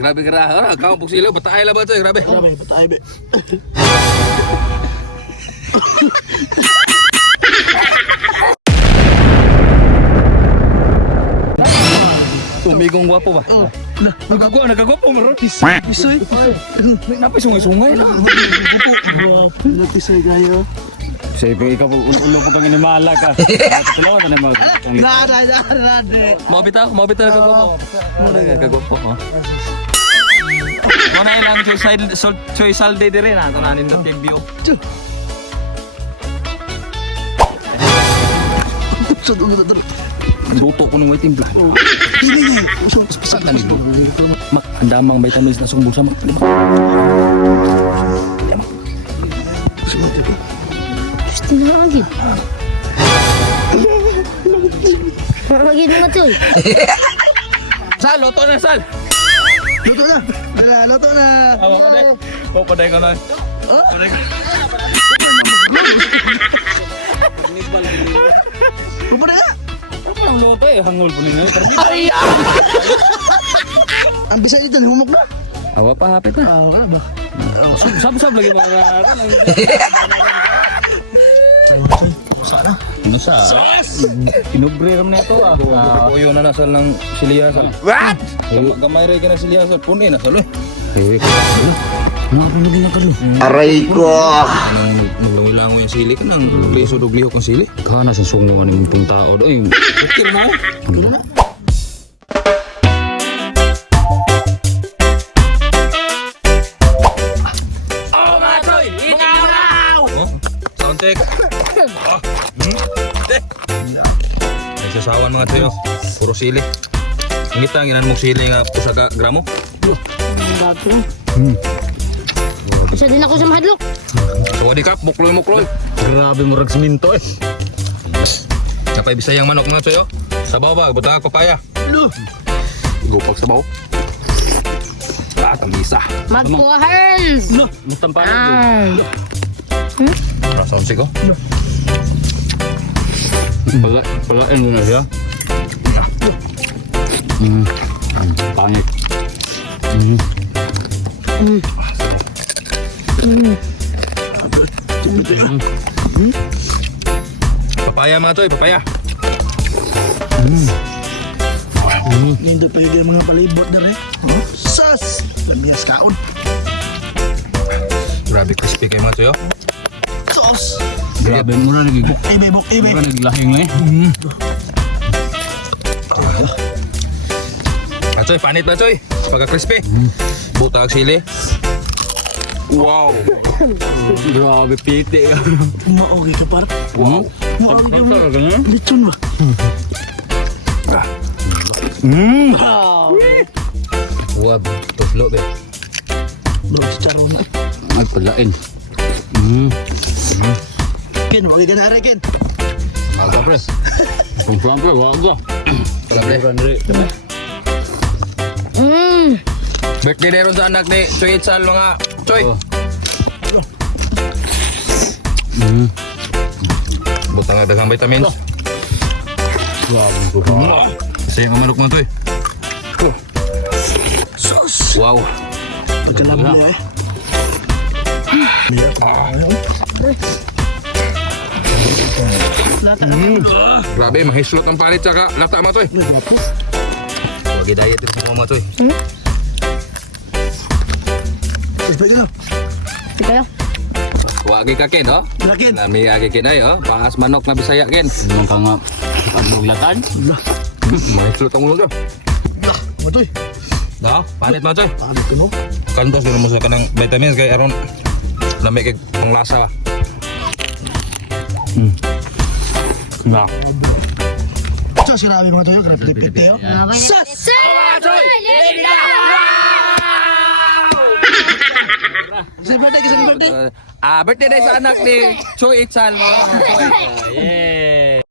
Grabe ka na. Kau pug silaw bataay la ba to, grabe. Grabe, patay be. Tumigong gwapo ba? Nagkagwapo meron. Pisoy. Napay sungay-sungay na. Guwapo. Nagpisoy kayo. Sige, ikaw ulo po kang inimala ka. Talawa na naman. Nada. Mabita na kagwapo. Kagwapo. Muna yun ang choy salde dire na. Tananin na tiyag view. Luto ko ng white team plan. Pili niya. Saan na nito? Mak, ang damang vitamins na sumbo sa mak. Gusto na lagi. Lagi na nga to eh. Sal, loto na sal! Luto na. Luto na. Paday ka na. Luto na. Ang lupa eh, hangol po ninyo. Ang bisay dito, humok na. Awa pa, hapit na. Wala ba? Sab-sab lagi mga Sana. ano sa? Pinubre ram na ito ah. Kuyo na nasal ng siliyasan. What? Gamay rin ka na siliyasan. Punin na salo eh. Nakapinugin na kalo. Aray ko! Nang maglangilango yung sili ka nang liso-dugliho kong sili. Kana sa sungo ng muntong tao do. Ay, Okay na mo. Sound check. Nagsasawan mga tayo. Puro sili. Ngita ang inan mong sili nga pusa ka gramo. Isa din ako sa mahadlok. So wadi kap, mukloy-mukloy. grabe mo rag siminto eh. Kapay bisayang manok mga tayo. Sabaw ba? Butang ako papaya. Gupag sabaw. Tamisa. Magkuhans! Mutang parang Ah. Rason siko. Palain mo na siya. Pangit. Papaya mga toy, papaya. Hindi pa yung mga palibot na rin. Sas! Lamiyas kaon. Grabe crispy kayo mga toy. Sos! Grabe mo na nagigok. Bok ibe. Ka naglahing eh. Choy, panit ba choy? Pagka crispy. Butag sili. Wow. Grabe piti. Maogi ka par. Wow. Maogi ka par. Ganun? Lechon ba? Wab, tuslo be. Doon sa charo na. Nagpalain. Ken, maogi ka na rin Ken. Malta pres. Kung siyempre, wag ka. Palabre. Birthday na ron sa anak ni Choy Itzal mga choy. Butang nga daghang vitamins. Kasi yung manok mga toy. Sos! Wow. Pagkalabla eh. Mayroon ko na. Grabe, mahislot ang palit tsaka lata mga toy. Gwapo. Wag i-diet rin mga toy. Isbay ka na. Ito kayo. Wag i-kakin oh. Lakin. Nami agikin ay oh. Paas manok na Bisaya kin. Nung ka nga, ang latan. Mahislot ang ulo to. Matoy. No, panit mga toy. Paano ito mo? Kantos din mo sa kanang vitamins kay aron lami kay panglasa ba. Na. Sos, sinabi mga tayo. Grabe tipit eh. Sas! Sa birthday, sa birthday. Birthday day sa anak ni Choy Itzal mga toy. Yeah.